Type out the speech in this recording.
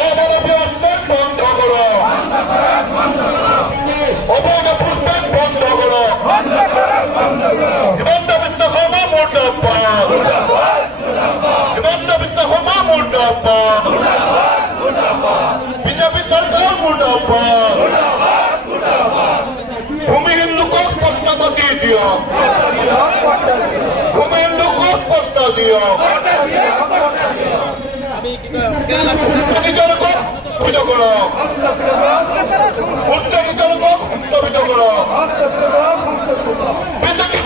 অমানবীয় উন্নয়ন বন্ধ করো, অবৈধ উন্নয়ন বন্ধ করো, হিমন্ত বিশ্ব শর্মা মুর্দাবাদ, হিমন্ত বিশ্ব শর্মা মুর্দাবাদ, বিজেপি সরকার মুর্দাবাদ, ভূমিহীন লোকক পট্টা পাতি দিয়ক, ভূমিহীন লোকক পট্টা দিয়ক, চালকক পুজো করো, উচ্চ চালকক সংস্থাপিত করো, বিজেপি